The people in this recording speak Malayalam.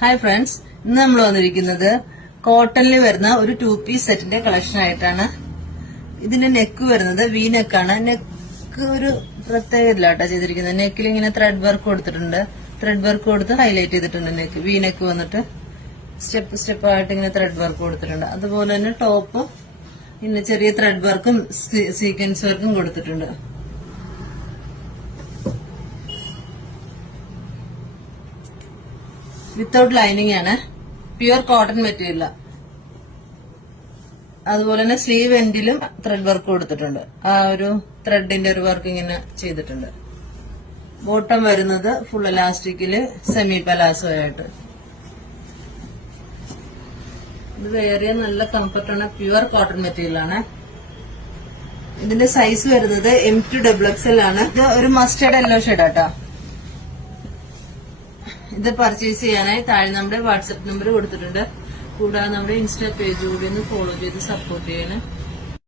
ഹായ് ഫ്രണ്ട്സ്, ഇന്ന് നമ്മൾ വന്നിരിക്കുന്നത് കോട്ടണിൽ വരുന്ന ഒരു 2 പീസ് സെറ്റിന്റെ കളക്ഷൻ ആയിട്ടാണ്. ഇതിന്റെ നെക്ക് വരുന്നത് വി നെക്കാണ്. നെക്ക് ഒരു പ്രത്യേകത കേട്ടോ ചെയ്തിരിക്കുന്നത്. നെക്കിൽ ഇങ്ങനെ ത്രെഡ് വർക്ക് കൊടുത്തിട്ടുണ്ട്. ത്രെഡ് വർക്ക് കൊടുത്ത് ഹൈലൈറ്റ് ചെയ്തിട്ടുണ്ട്. നെക്ക് വി നെക്ക് വന്നിട്ട് സ്റ്റെപ്പ് സ്റ്റെപ്പ് ആയിട്ട് ഇങ്ങനെ ത്രെഡ് വർക്ക് കൊടുത്തിട്ടുണ്ട്. അതുപോലെ തന്നെ ടോപ്പ് ഇങ്ങനെ ചെറിയ ത്രെഡ് വർക്കും സീക്വൻസ് വർക്കും കൊടുത്തിട്ടുണ്ട്. വിത്തൗട്ട് ലൈനിങ് ആണ്, പ്യുവർ കോട്ടൺ മെറ്റീരിയൽ. അതുപോലെ തന്നെ സ്ലീവ് എൻഡിലും ത്രെഡ് വർക്ക് കൊടുത്തിട്ടുണ്ട്. ആ ഒരു ത്രെഡിന്റെ ഒരു വർക്ക് ഇങ്ങനെ ചെയ്തിട്ടുണ്ട്. ബോട്ടം വരുന്നത് ഫുൾ എലാസ്റ്റിക്കില് സെമി പലാസോ ആയിട്ട്. ഇത് വേറെ നല്ല കംഫർട്ടാണ്, പ്യുവർ കോട്ടൺ മെറ്റീരിയൽ ആണ്. ഇതിന്റെ സൈസ് വരുന്നത് M2 XXL ആണ്. ഇത് ഒരു മസ്റ്റേർഡ് യെല്ലോ ഷെയ്ഡാട്ടോ. ഇത് പർച്ചേസ് ചെയ്യാനായി താഴെ നമ്മുടെ വാട്സ്ആപ്പ് നമ്പർ കൊടുത്തിട്ടുണ്ട്. കൂടാതെ നമ്മുടെ ഇൻസ്റ്റാ പേജ് കൂടി ഒന്ന് ഫോളോ ചെയ്ത് സപ്പോർട്ട് ചെയ്യണം.